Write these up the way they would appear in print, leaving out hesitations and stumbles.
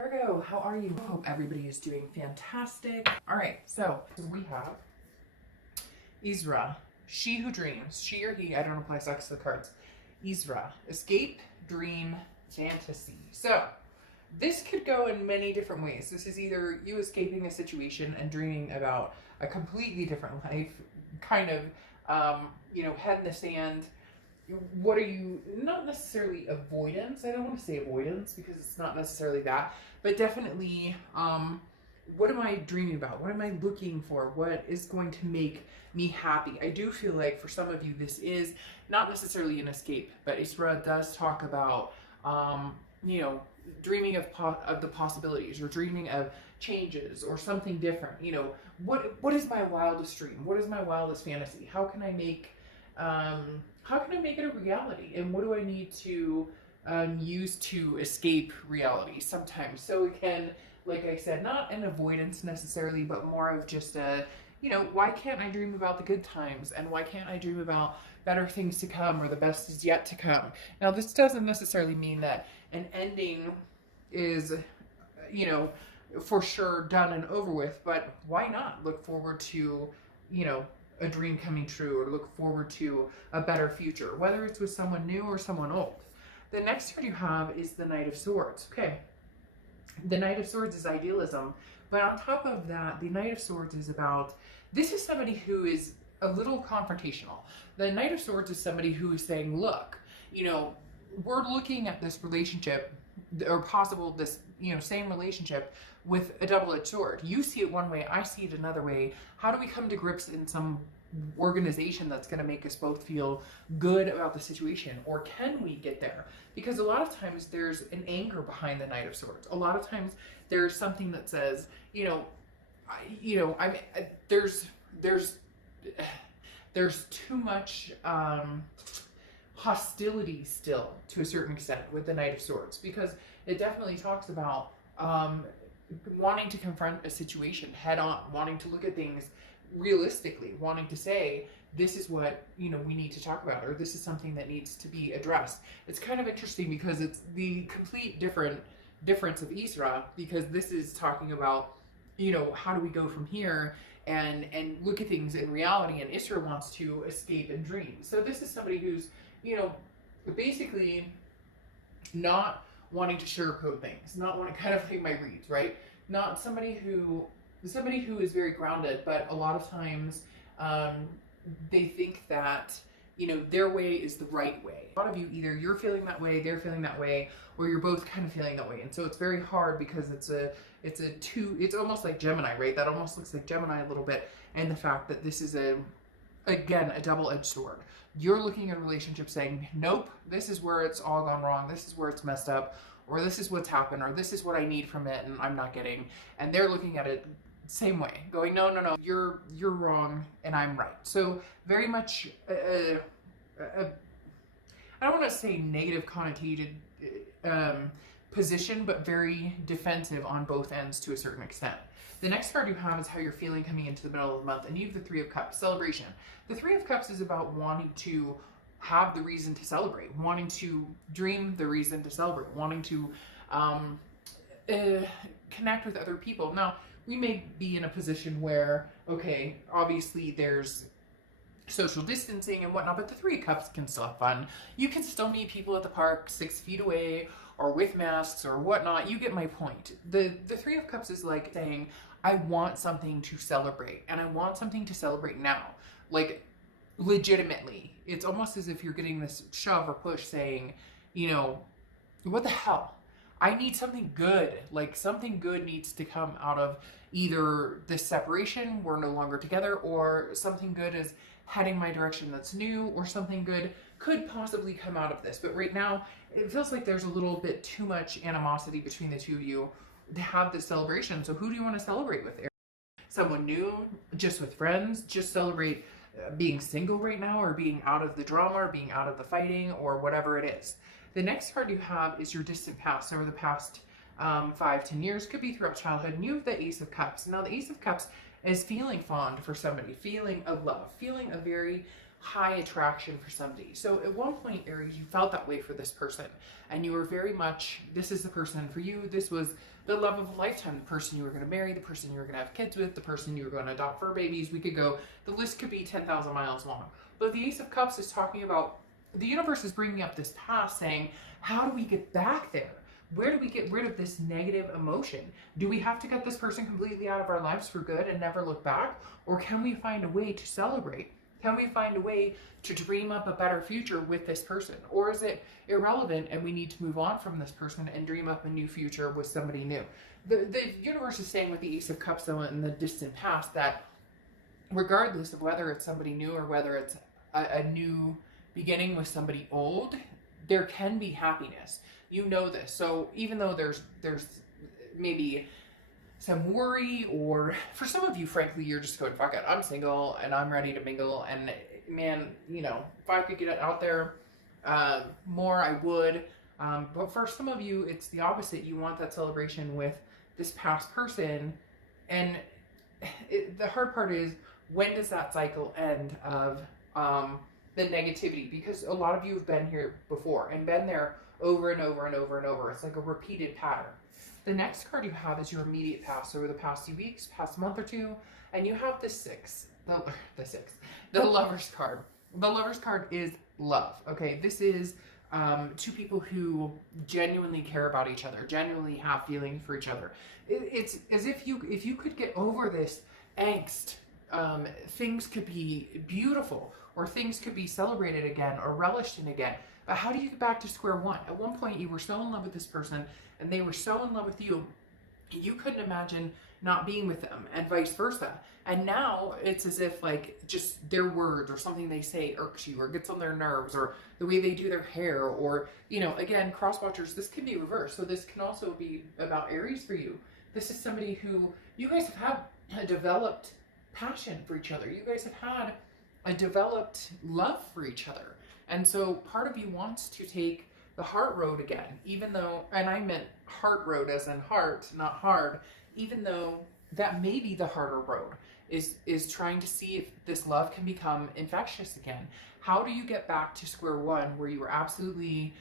Virgo, how are you? Hope everybody is doing fantastic. All right, so we have Isra, she who dreams, she or he, I don't apply sex to the cards. Isra, escape, dream, fantasy. So this could go in many different ways. This is either you escaping a situation and dreaming about a completely different life, kind of, head in the sand. What are you, not necessarily avoidance, I don't want to say avoidance because it's not necessarily that, but definitely what am I dreaming about, what am I looking for, what is going to make me happy. I do feel like for some of you this is not necessarily an escape, but Isra does talk about dreaming of the possibilities, or dreaming of changes or something different. What is my wildest dream, what is my wildest fantasy, how can I make it a reality, and what do I need to use to escape reality sometimes? So again, like I said, not an avoidance necessarily, but more of just why can't I dream about the good times, and why can't I dream about better things to come, or the best is yet to come? Now, this doesn't necessarily mean that an ending is, for sure done and over with, but why not look forward to, a dream coming true, or look forward to a better future, whether it's with someone new or someone old. The next card you have is the Knight of Swords. Okay, the Knight of Swords is idealism, but on top of that, the Knight of Swords is about, this is somebody who is a little confrontational. The Knight of Swords is somebody who is saying, look, we're looking at this relationship, or possible this, same relationship, with a double-edged sword. You see it one way, I see it another way. How do we come to grips in some organization that's going to make us both feel good about the situation? Or can we get there? Because a lot of times there's an anger behind the Knight of Swords. A lot of times there's something that says, there's too much hostility still, to a certain extent, with the Knight of Swords, because it definitely talks about wanting to confront a situation head on, wanting to look at things realistically, wanting to say, this is what we need to talk about, or this is something that needs to be addressed. It's kind of interesting because it's the complete difference of Isra, because this is talking about how do we go from here and look at things in reality, and Isra wants to escape and dream. So this is somebody who's basically not wanting to sugarcoat things, not wanting, kind of like my reads, right? Not somebody who is very grounded, but a lot of times they think that their way is the right way. A lot of you, either you're feeling that way, they're feeling that way, or you're both kind of feeling that way. And so it's very hard, because it's almost like Gemini, right? That almost looks like Gemini a little bit, and the fact that this is again a double-edged sword. You're looking at a relationship saying, nope, this is where it's all gone wrong, this is where it's messed up, or this is what's happened, or this is what I need from it and I'm not getting. And they're looking at it same way, going, no, you're wrong and I'm right. So very much I don't want to say negative connotated position, but very defensive on both ends to a certain extent. The next card you have is how you're feeling coming into the middle of the month, and you have the Three of Cups, celebration. The Three of Cups is about wanting to have the reason to celebrate, wanting to dream the reason to celebrate, wanting to connect with other people. Now, we may be in a position where, okay, obviously there's social distancing and whatnot, but the Three of Cups can still have fun. You can still meet people at the park 6 feet away, or with masks or whatnot. You get my point. The Three of Cups is like saying, I want something to celebrate, and I want something to celebrate now, like legitimately. It's almost as if you're getting this shove or push saying, what the hell? I need something good. Like, something good needs to come out of either this separation, we're no longer together, or something good is heading my direction that's new, or something good could possibly come out of this. But right now, it feels like there's a little bit too much animosity between the two of you to have this celebration. So who do you want to celebrate with? Someone new? Just with friends? Just celebrate being single right now, or being out of the drama, or being out of the fighting, or whatever it is. The next card you have is your distant past, over the past 5-10 years, could be throughout childhood, and you have the Ace of Cups. Now, the Ace of Cups is feeling fond for somebody, feeling a love, feeling a very high attraction for somebody. So at one point, Aries, you felt that way for this person, and you were very much, this is the person for you. This was the love of a lifetime, the person you were going to marry, the person you were going to have kids with, the person you were going to adopt fur babies. We could go, the list could be 10,000 miles long. But the Ace of Cups is talking about, the universe is bringing up this past, saying, how do we get back there? Where do we get rid of this negative emotion? Do we have to get this person completely out of our lives for good and never look back? Or can we find a way to celebrate? Can we find a way to dream up a better future with this person? Or is it irrelevant and we need to move on from this person and dream up a new future with somebody new? The universe is saying with the Ace of Cups, though, in the distant past, that regardless of whether it's somebody new or whether it's a new beginning with somebody old, there can be happiness. You know this. So even though there's maybe some worry, or for some of you, frankly, you're just going, fuck it, I'm single and I'm ready to mingle, and man, you know, if I could get it out there more, I would. But for some of you, it's the opposite. You want that celebration with this past person, and the hard part is, when does that cycle end of the negativity? Because a lot of you have been here before and been there over and over and over and over. It's like a repeated pattern. The next card you have is your immediate past, over the past few weeks, past month or two, and you have the Lover's card. The Lover's card is love. Okay, this is two people who genuinely care about each other, genuinely have feelings for each other. It's as if you could get over this angst, things could be beautiful, or things could be celebrated again or relished in again. But how do you get back to square one? At one point, you were so in love with this person and they were so in love with you, you couldn't imagine not being with them, and vice versa. And now it's as if like just their words or something they say irks you or gets on their nerves, or the way they do their hair, or, you know, again, cross watchers, this can be reversed. So this can also be about Aries for you. This is somebody who you guys have had a developed passion for each other. You guys have had a developed love for each other. And so part of you wants to take the heart road again, even though, and I meant heart road as in heart, not hard, even though that may be the harder road, is trying to see if this love can become infectious again. How do you get back to square one where you were absolutely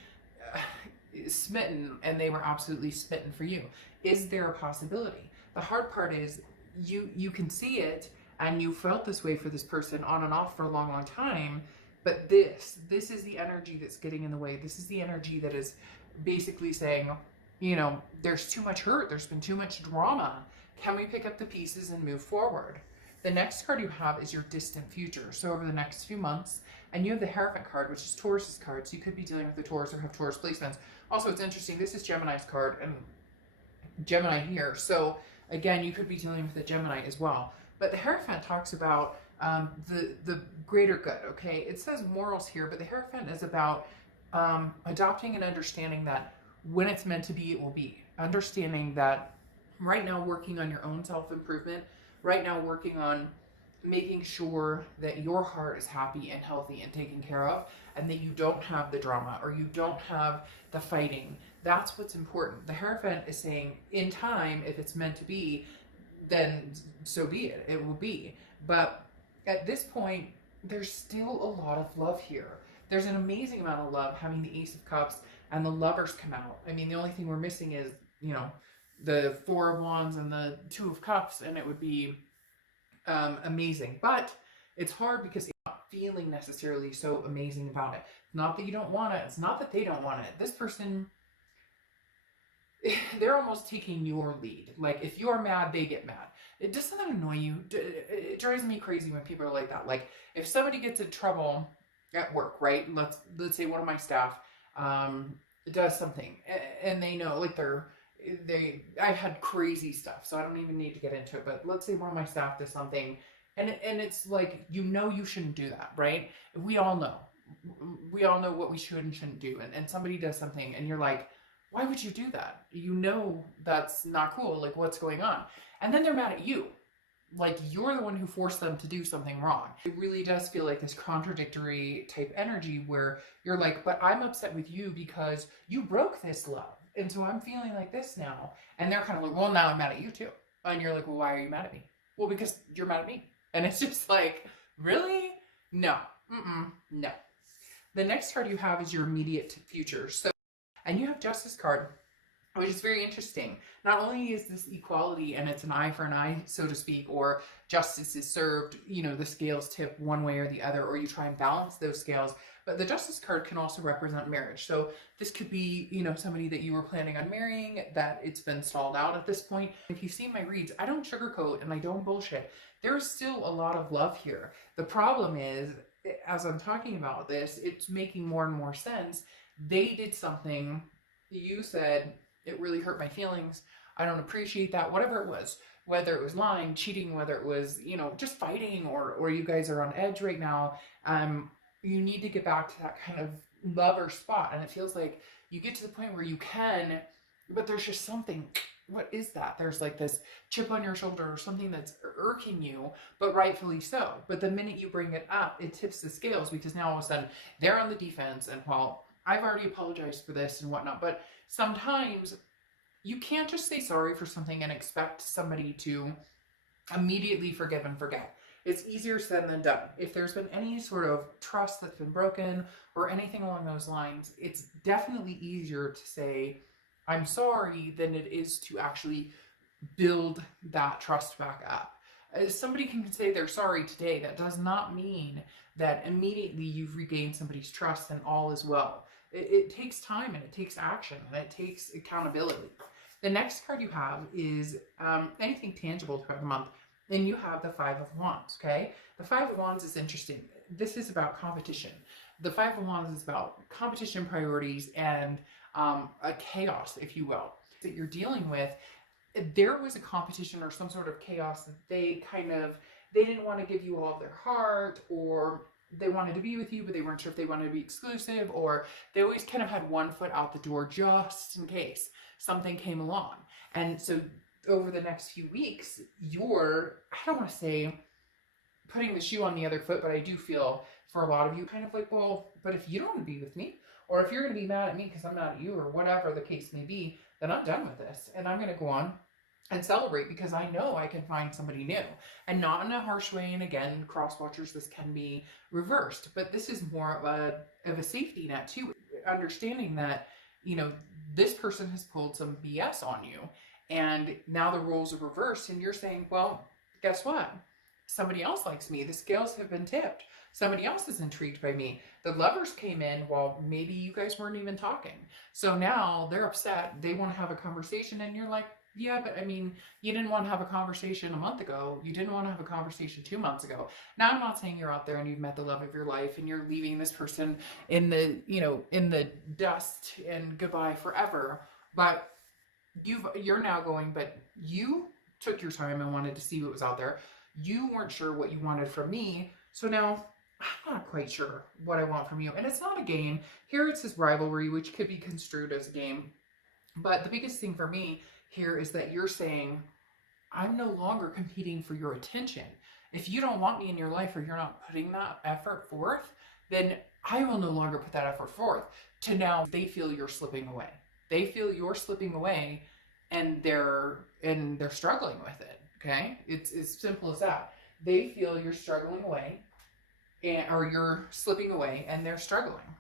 smitten and they were absolutely smitten for you? Is there a possibility? The hard part is you can see it, and you felt this way for this person on and off for a long, long time. But this is the energy that's getting in the way. This is the energy that is basically saying, you know, there's too much hurt. There's been too much drama. Can we pick up the pieces and move forward? The next card you have is your distant future. So over the next few months, and you have the Hierophant card, which is Taurus's card. So you could be dealing with a Taurus or have Taurus placements. Also, it's interesting. This is Gemini's card, and Gemini here. So again, you could be dealing with a Gemini as well. But the Hierophant talks about the greater good, okay? It says morals here, but the Hierophant is about adopting and understanding that when it's meant to be, it will be. Understanding that right now, working on your own self-improvement, right now working on making sure that your heart is happy and healthy and taken care of, and that you don't have the drama or you don't have the fighting. That's what's important. The Hierophant is saying, in time, if it's meant to be, then so be it. It will be. But at this point, there's still a lot of love here. There's an amazing amount of love having the Ace of Cups and the Lovers come out. I mean, the only thing we're missing is, you know, the Four of Wands and the Two of Cups, and it would be amazing. But it's hard because you're not feeling necessarily so amazing about it. Not that you don't want it. It's not that they don't want it. This person, they're almost taking your lead. Like, if you're mad, they get mad. Doesn't that annoy you? It drives me crazy when people are like that. Like, if somebody gets in trouble at work, right? Let's say one of my staff does something, and they know, like, I've had crazy stuff, so I don't even need to get into it. But let's say one of my staff does something, and it's like, you know, you shouldn't do that, right? We all know what we should and shouldn't do. And somebody does something, and you're like, why would you do that? You know that's not cool. Like, what's going on? And then they're mad at you. Like, you're the one who forced them to do something wrong. It really does feel like this contradictory type energy where you're like, but I'm upset with you because you broke this love. And so I'm feeling like this now. And they're kind of like, well, now I'm mad at you too. And you're like, well, why are you mad at me? Well, because you're mad at me. And it's just like, really? No. No. The next card you have is your immediate future. So, and you have Justice card. which is very interesting. Not only is this equality and it's an eye for an eye, so to speak, or justice is served, you know, the scales tip one way or the other, or you try and balance those scales, but the justice card can also represent marriage. So this could be, you know, somebody that you were planning on marrying that it's been stalled out at this point. If you've seen my reads, I don't sugarcoat and I don't bullshit. There's still a lot of love here. The problem is, as I'm talking about this, it's making more and more sense. They did something, you said, it really hurt my feelings. I don't appreciate that. Whatever it was, whether it was lying, cheating, whether it was, you know, just fighting, or you guys are on edge right now. You need to get back to that kind of lover spot. And it feels like you get to the point where you can, but there's just something. What is that? There's like this chip on your shoulder or something that's irking you, but rightfully so. But the minute you bring it up, it tips the scales, because now all of a sudden they're on the defense. And well, I've already apologized for this and whatnot, but sometimes you can't just say sorry for something and expect somebody to immediately forgive and forget. It's easier said than done. If there's been any sort of trust that's been broken or anything along those lines, it's definitely easier to say, I'm sorry, than it is to actually build that trust back up. Somebody can say they're sorry today. That does not mean that immediately you've regained somebody's trust and all is well. It takes time, and it takes action, and it takes accountability. The next card you have is anything tangible throughout the month. Then you have the Five of Wands, okay? The Five of Wands is interesting. This is about competition. The Five of Wands is about competition, priorities, and a chaos, if you will, that you're dealing with. There was a competition or some sort of chaos that they didn't want to give you all of their heart, or they wanted to be with you, but they weren't sure if they wanted to be exclusive, or they always kind of had one foot out the door just in case something came along. And so over the next few weeks, I don't want to say putting the shoe on the other foot, but I do feel for a lot of you kind of like, well, but if you don't want to be with me, or if you're going to be mad at me because I'm not at you, or whatever the case may be, then I'm done with this. And I'm going to go on and celebrate, because I know I can find somebody new, and not in a harsh way. And again, cross watchers, this can be reversed, but this is more of a safety net too. Understanding that, you know, this person has pulled some BS on you, and now the roles are reversed, and you're saying, well, guess what? Somebody else likes me. The scales have been tipped. Somebody else is intrigued by me. The lovers came in while maybe you guys weren't even talking. So now they're upset. They want to have a conversation, and you're like, yeah, but I mean, you didn't want to have a conversation a month ago. You didn't want to have a conversation 2 months ago. Now, I'm not saying you're out there and you've met the love of your life and you're leaving this person in the dust and goodbye forever. But you're now going, but you took your time and wanted to see what was out there. You weren't sure what you wanted from me. So now I'm not quite sure what I want from you. And it's not a game. Here it's this rivalry, which could be construed as a game. But the biggest thing for me here is that you're saying, I'm no longer competing for your attention. If you don't want me in your life, or you're not putting that effort forth, then I will no longer put that effort forth. To now they feel you're slipping away. They feel you're slipping away, and they're struggling with it. Okay? It's as simple as that. They feel you're struggling away, or you're slipping away, and they're struggling.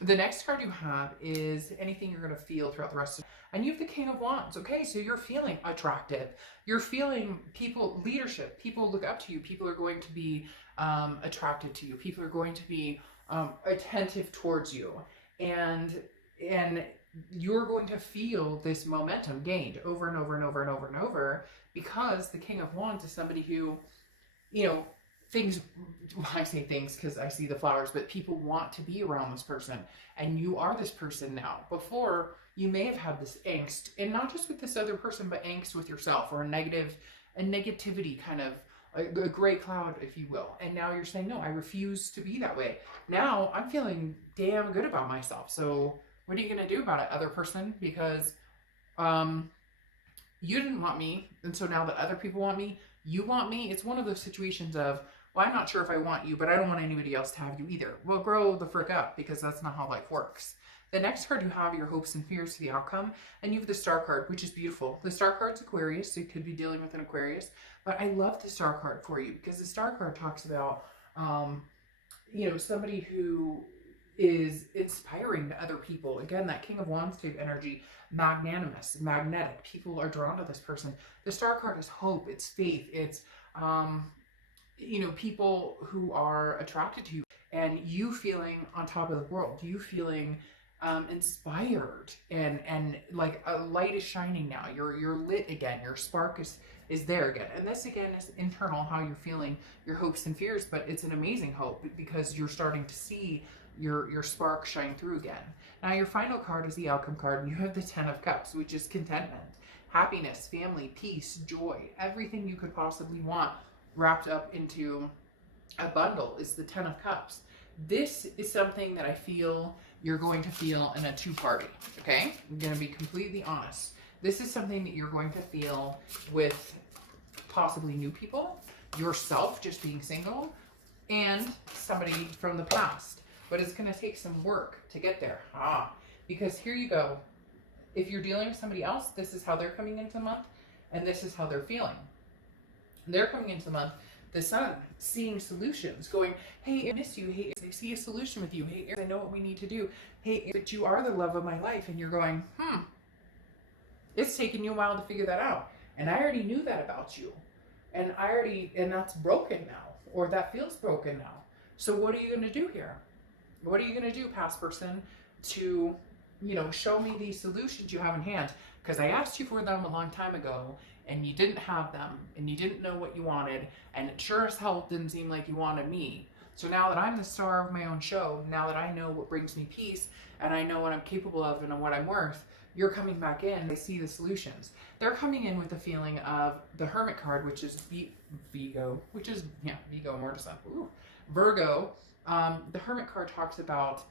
The next card you have is anything you're going to feel throughout the rest of, and you have the King of Wands. Okay, so you're feeling attractive. You're feeling leadership. People look up to you. People are going to be attracted to you. People are going to be attentive towards you, and you're going to feel this momentum gained over and over and over and over and over, because the King of Wands is somebody who, you know, I say things because I see the flowers, but people want to be around this person, and you are this person now. Before, you may have had this angst, and not just with this other person, but angst with yourself, or a negativity kind of, a gray cloud, if you will. And now you're saying, no, I refuse to be that way. Now I'm feeling damn good about myself. So what are you going to do about it, other person? Because you didn't want me, and so now that other people want me, you want me. It's one of those situations of, well, I'm not sure if I want you, but I don't want anybody else to have you either. Well, grow the frick up, because that's not how life works. The next card you have your hopes and fears to the outcome, and you have the Star card, which is beautiful. The Star card's Aquarius, so you could be dealing with an Aquarius, but I love the Star card for you, because the Star card talks about, you know, somebody who is inspiring to other people. Again, that King of Wands type energy, magnanimous, magnetic. People are drawn to this person. The Star card is hope, it's faith, it's people who are attracted to you, and you feeling on top of the world, you feeling inspired, and like a light is shining now. You're lit again. Your spark is there again. And this again is internal, how you're feeling, your hopes and fears, but it's an amazing hope because you're starting to see your spark shine through again. Now your final card is the outcome card, and you have the 10 of Cups, which is contentment, happiness, family, peace, joy, everything you could possibly want wrapped up into a bundle is the 10 of Cups. This is something that I feel you're going to feel in a two-party, okay? I'm going to be completely honest. This is something that you're going to feel with possibly new people, yourself just being single, and somebody from the past. But it's going to take some work to get there. Because here you go. If you're dealing with somebody else, this is how they're coming into the month, and this is how they're feeling. They're coming into the month, the Sun, seeing solutions, going, hey, I miss you. Hey, I see a solution with you. Hey, I know what we need to do. Hey, but you are the love of my life. And you're going, it's taken you a while to figure that out. And I already knew that about you. And that's broken now, or that feels broken now. So what are you going to do here? What are you going to do, past person, to, show me these solutions you have in hand? Because I asked you for them a long time ago, and you didn't have them, and you didn't know what you wanted, and it sure as hell didn't seem like you wanted me. So now that I'm the star of my own show, now that I know what brings me peace, and I know what I'm capable of and what I'm worth, you're coming back in. I see the solutions. They're coming in with the feeling of the Hermit card, which is Virgo, more to sun. Virgo. The Hermit card talks about,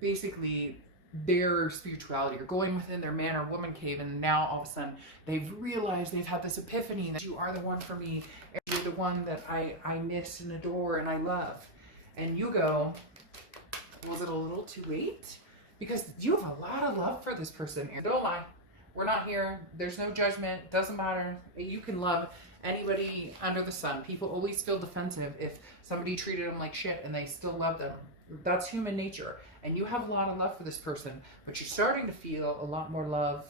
basically their spirituality, or going within their man or woman cave, and now all of a sudden they've realized, they've had this epiphany that you are the one for me, and you're the one that I miss and adore and I love. And you go, was it a little too late? Because you have a lot of love for this person. Don't lie. We're not here. There's no judgment. Doesn't matter. You can love anybody under the sun. People always feel defensive if somebody treated them like shit and they still love them. That's human nature. And you have a lot of love for this person, but you're starting to feel a lot more love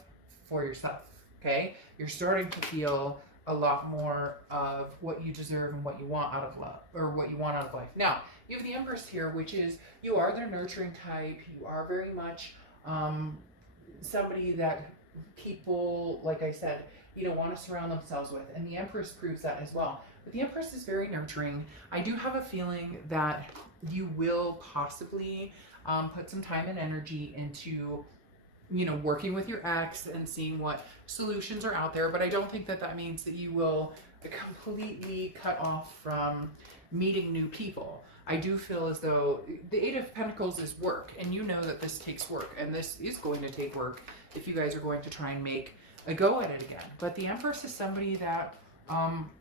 for yourself, okay? You're starting to feel a lot more of what you deserve and what you want out of love, or what you want out of life. Now, you have the Empress here, which is, you are their nurturing type. You are very much somebody that people, like I said, want to surround themselves with. And the Empress proves that as well. But the Empress is very nurturing. I do have a feeling that you will possibly put some time and energy into, working with your ex and seeing what solutions are out there. But I don't think that means that you will completely cut off from meeting new people. I do feel as though the Eight of Pentacles is work, and you know that this takes work, and this is going to take work if you guys are going to try and make a go at it again. But the Empress is somebody that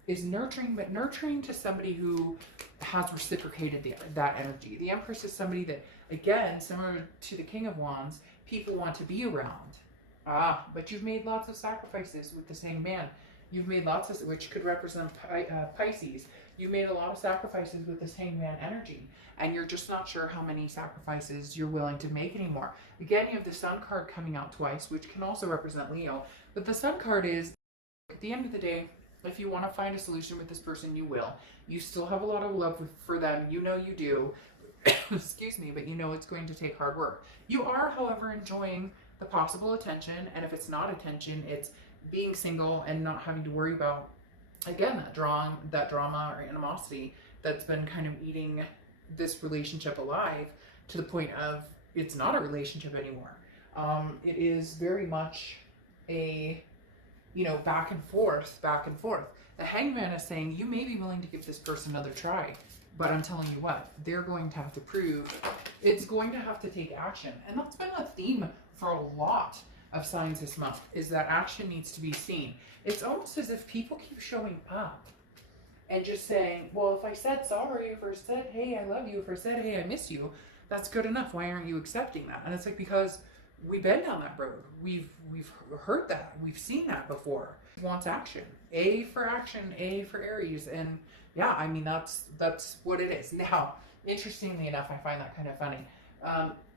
is nurturing, but nurturing to somebody who has reciprocated that energy. The Empress is somebody that, again, similar to the King of Wands, people want to be around. But you've made lots of sacrifices with the same man. You've made lots of, which could represent Pisces. You made a lot of sacrifices with this Hangman energy, and you're just not sure how many sacrifices you're willing to make anymore. Again, you have the Sun card coming out twice, which can also represent Leo. But the Sun card is, at the end of the day, if you want to find a solution with this person, you will. You still have a lot of love for them. You know you do. Excuse me, but you know it's going to take hard work. You are, however, enjoying the possible attention, and if it's not attention, it's being single and not having to worry about, again, that drama or animosity that's been kind of eating this relationship alive to the point of it's not a relationship anymore. It is very much a, back and forth. The Hangman is saying you may be willing to give this person another try, but I'm telling you what, they're going to have to prove, it's going to have to take action. And that's been a theme for a lot of signs this month, is that action needs to be seen. It's almost as if people keep showing up and just saying, well, if I said sorry, if I said, hey, I love you, if I said, hey, I miss you, that's good enough. Why aren't you accepting that? And it's like, because we've been down that road. We've heard that. We've seen that before. It wants action. A for action, A for Aries. And yeah, I mean, that's what it is. Now, interestingly enough, I find that kind of funny.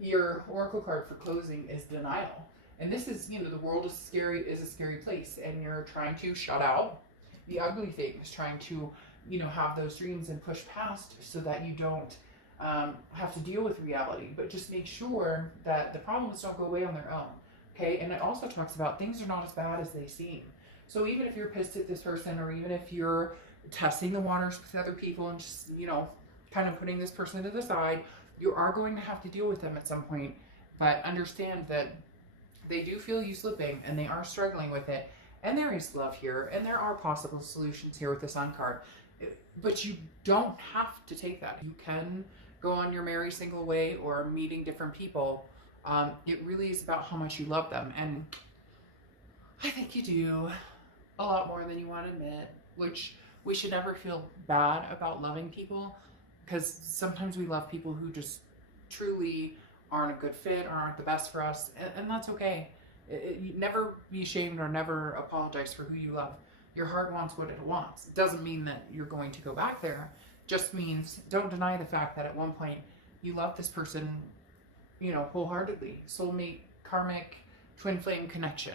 Your oracle card for closing is denial. And this is, you know, the world is a scary place, and you're trying to shut out the ugly things, trying to, you know, have those dreams and push past so that you don't have to deal with reality. But just make sure that the problems don't go away on their own. Okay. And it also talks about things are not as bad as they seem. So even if you're pissed at this person, or even if you're testing the waters with other people and just, you know, kind of putting this person to the side, you are going to have to deal with them at some point. But understand that they do feel you slipping, and they are struggling with it. And there is love here, and there are possible solutions here with the Sun card. But you don't have to take that. You can go on your merry single way or meeting different people. It really is about how much you love them. And I think you do a lot more than you want to admit, which we should never feel bad about loving people, because sometimes we love people who just truly aren't a good fit or aren't the best for us, and that's okay. Never be ashamed or never apologize for who you love. Your heart wants what it wants. It doesn't mean that you're going to go back there. Just means don't deny the fact that at one point you love this person, you know, wholeheartedly. Soulmate, karmic, twin flame connection.